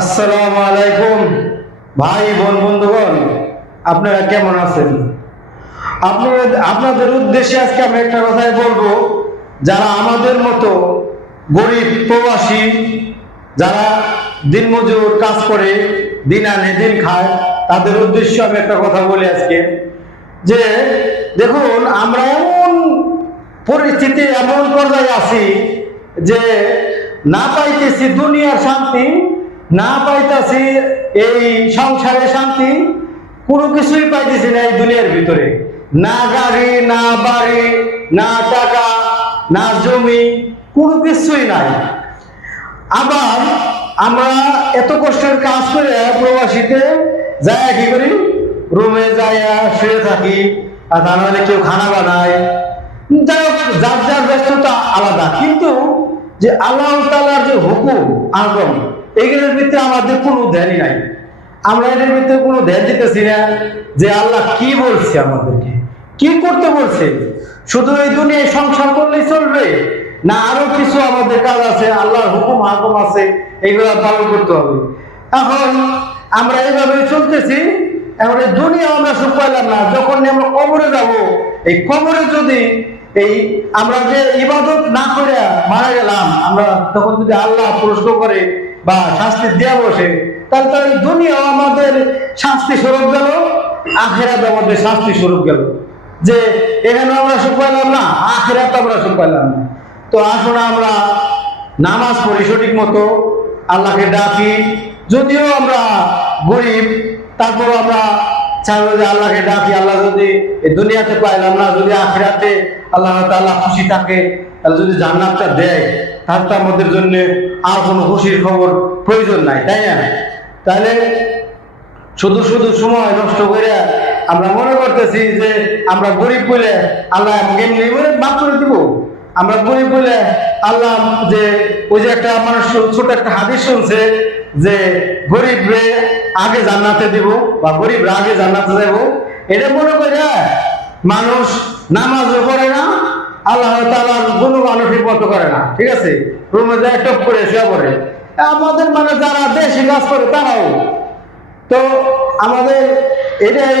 আসসালামু আলাইকুম ভাই বোন বন্ধুগণ, আপনারা কেমন আছেন? আপনাদের উদ্দেশ্যে আজকে আমি একটা কথাই বলবো। যারা আমাদের মতো গরিব প্রবাসী, যারা দিনমজুর কাজ করে দিন আনে দিন খায়, তাদের উদ্দেশ্যে আমি একটা কথা বলি আজকে। যে দেখুন, আমরা এমন পরিস্থিতি, এমন পর্যায়ে আছি যে না পাইতেছি দুনিয়ার শান্তি, না পাইতেছি এই সংসারে শান্তি, কোনো কিছুই পাইতেছি না এই দুনিয়ার ভিতরে। না গাড়ি, না বাড়ি, না টাকা, না জমি, কোনো কিছুই নাই। আবার আমরা এত কষ্টের কাজ করে প্রবাসীতে যায় কি করি, রুমে যায় শুয়ে থাকি, আর তা নাহলে কেউ খানা বানায়। যাই হোক, যার যার ব্যস্ততা আলাদা, কিন্তু যে আল্লাহ তাআলার যে হুকুম আজম, এগুলোর ভিতরে আমাদের কোনো ধ্যানই নাই। আমরা এদের ভিতরে কোনো ধ্যান দিতেছি না যে আল্লাহ কি বলছে, আমাদেরকে কি করতে বলছে। শুধু এই দুনিয়ায় সংসার করলেই চলবে না, আরো কিছু আমাদের কাজ আছে, আল্লাহর হুকুম হাকুম আছে, এইগুলা পালন করতে হবে। এখন আমরা এইভাবে চলতেছি। এখন এই দুনিয়া আমরা সুখ পাইলাম না, যখন আমরা কবরে যাব, এই কবরে যদি এই আমরা যে ইবাদত না করে মারা গেলাম, আমরা তখন যদি আল্লাহ প্রশ্ন করে বা শাস্তি দেওয়া বসে, তাহলে তো এই দুনিয়াও আমাদের শাস্তি স্বরূপ গেল, আখিরাত আমাদের শাস্তি স্বরূপ গেল। যে এখানে আমরা সুখ পাইলাম না, আখিরাত আমরা সুখ পাইলাম না। তো আসুন আমরা নামাজ পড়ি সঠিক মতো, আল্লাহকে ডাকি। যদিও আমরা গরিব, তারপর আমরা চাইবো যে আল্লাহকে ডাকি। আল্লাহ যদি এই দুনিয়াতে পাইলাম না, যদি আখিরাতে আল্লাহ তাআলা খুশি থাকে, তাহলে যদি জান্নাতটা দেয়, তাহলে তো আমাদের জন্য আর কোনো খুশির খবর প্রয়োজন নাই, তাই না? তাহলে শুধু শুধু সময় নষ্ট করে আমরা মনে করতেছি যে আমরা গরিব বলে আল্লাহ এমনি মাফ করে দিব। আমরা গরিব বলে আল্লাহ, যে ওই যে একটা মানুষ ছোট একটা হাদিস শুনছে যে গরিব রে আগে জান্নাতে দিব বা গরিব আগে জান্নাতে যাব, এটা মনে করে মানুষ নামাজও পড়ে না, আল্লাহ তাআলার গুণগানও ঠিক মতো করে না। ঠিক আছে, রুমে যায় টপ করে শুয়ে পড়ে। আমাদের মানে যারা দেশি কাজ করে তারাও তো আমাদের এটাই